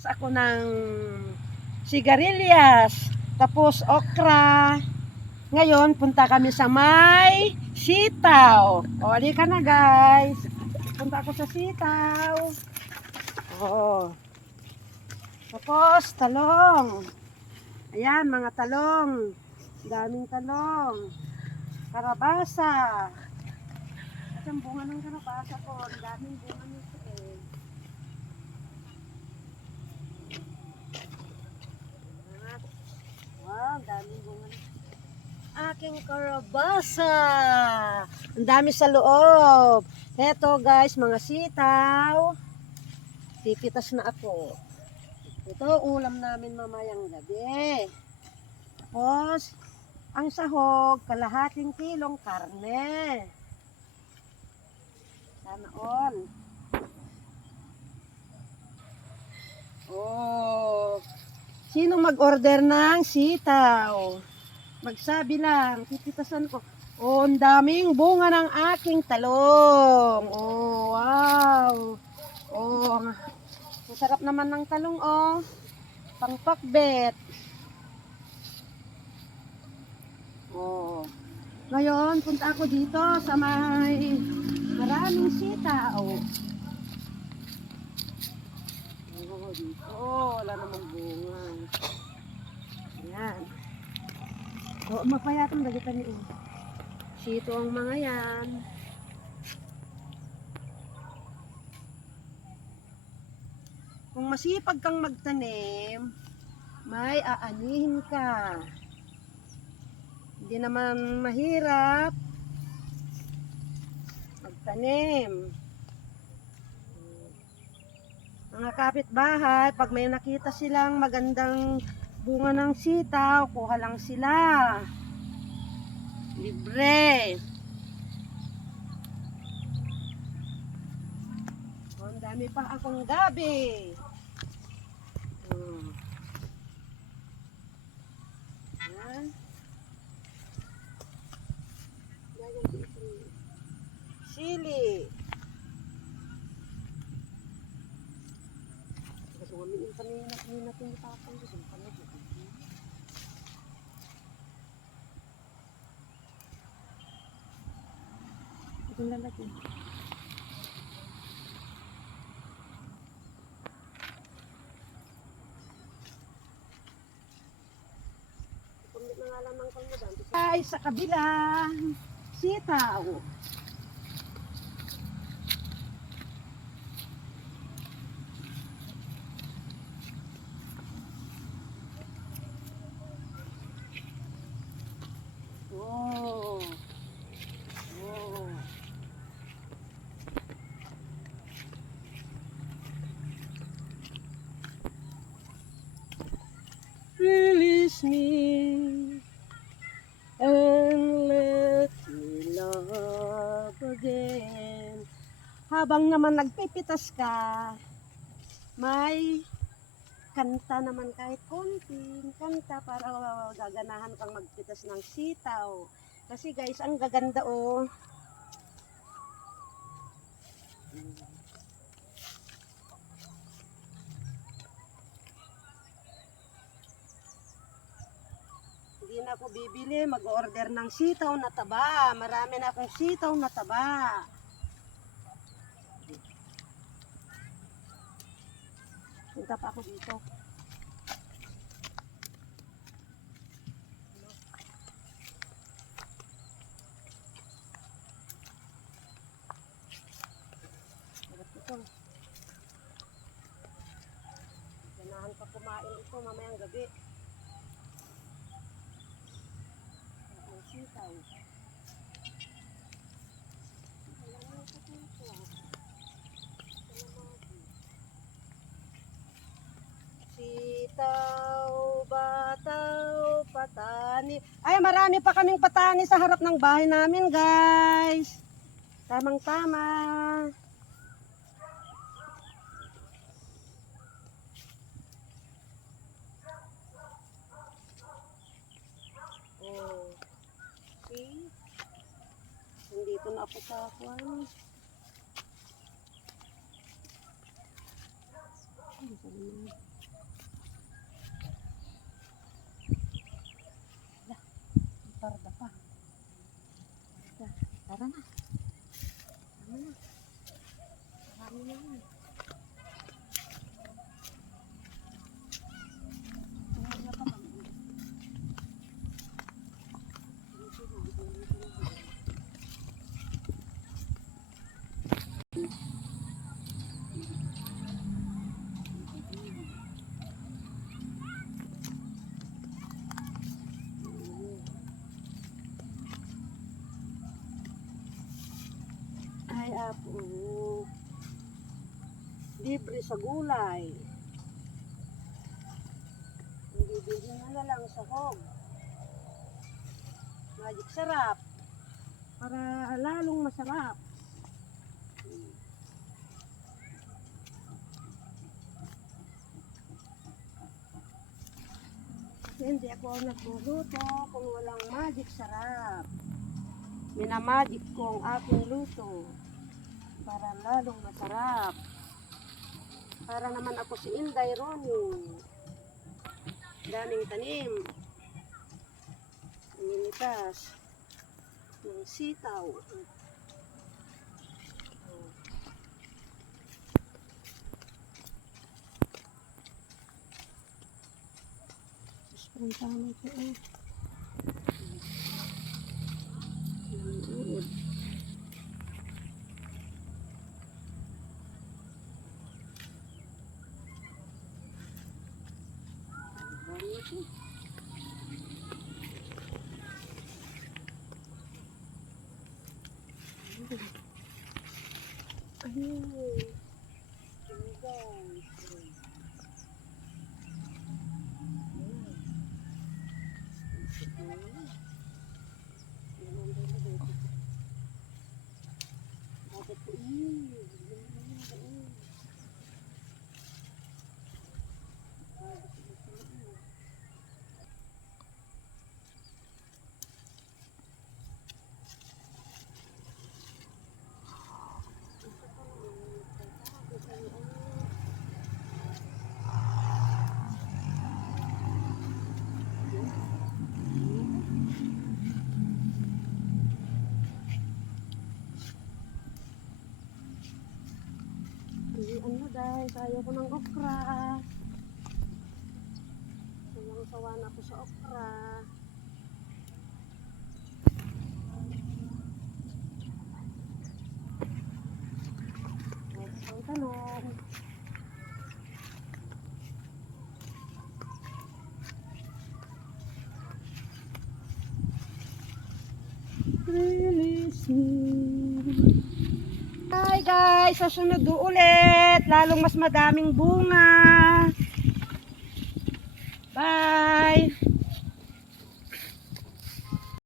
Ako ng sigarilyas, tapos okra. Ngayon, punta kami sa may sitaw. O, ali ka na guys. Punta ako sa sitaw. O. Tapos, talong. Ayan, mga talong. Daming talong. Karabasa. At ang bunga ng karabasa ko, daming bunga nito eh. Wow, daming bunga nito. Aking karabasa. Ang dami sa loob. Heto guys, mga sitaw. Pipitas na ako. Ito, ulam namin mamayang gabi. Tapos, ang sahog, kalahating kilong karne. Sana all. Oh, sino mag-order ng sitaw? Magsabi lang, pipitasan ko. Oh, ang daming bunga ng aking talong. Oh, wow. Oh, ang sarap naman ng talong, oh. Pangpakbet. Oh. Ngayon, punta ako dito sa may maraming sitaw. Oh, dito. Wala namang bunga. Ayan. Oo, mapayatong dagitan niyo. Sito ang mga yan. Kung masipag kang magtanim, may aanihin ka. Hindi naman mahirap magtanim. Mga kapitbahay, pag may nakita silang magandang bunga ng sitaw, kuha lang sila. Libre. Oh, ang dami pa akong gabi. Yan. Sili. Sumiin pa niya natin itapang dito. Ito lalagyan. Ay, sa kabila, sitaw. Oh. Oh. Release me and let me love again. Habang naman nagpipitas ka, may kanta naman kahit konting kanta para gaganahan kang magpitas ng sitaw. Kasi guys, ang gaganda oh. Hindi na ako bibili, mag-order ng sitaw na taba. Marami na akong sitaw na taba. Punta pa ako dito. Ito. Ganahan pa kumain ito mamayang gabi. Ang sitaw. Sitaw, bataw, patani. Ay, marami pa kaming patani sa harap ng bahay namin, guys. Tamang-tama. Oh. See? Nandito na ako sa kwan. Ano sa naman? sarap. Libre sa gulay. Hindi bilhin na lang sa hog. Magic sarap. Para lalong masarap. Kasi hindi ako nagluluto kung walang magic sarap. Minamagic ko ang aking luto para lalong masarap. Para naman ako si Inday Ronin. Daming tanim. Ninitas ng sitaw. Ang tama ito eh. Ayun. Ano dahil tayo ko ng okra. Sawang-sawa na ako sa okra. Ang tanong. Release me. Hi guys, sa sunod ulit, lalong mas madaming bunga.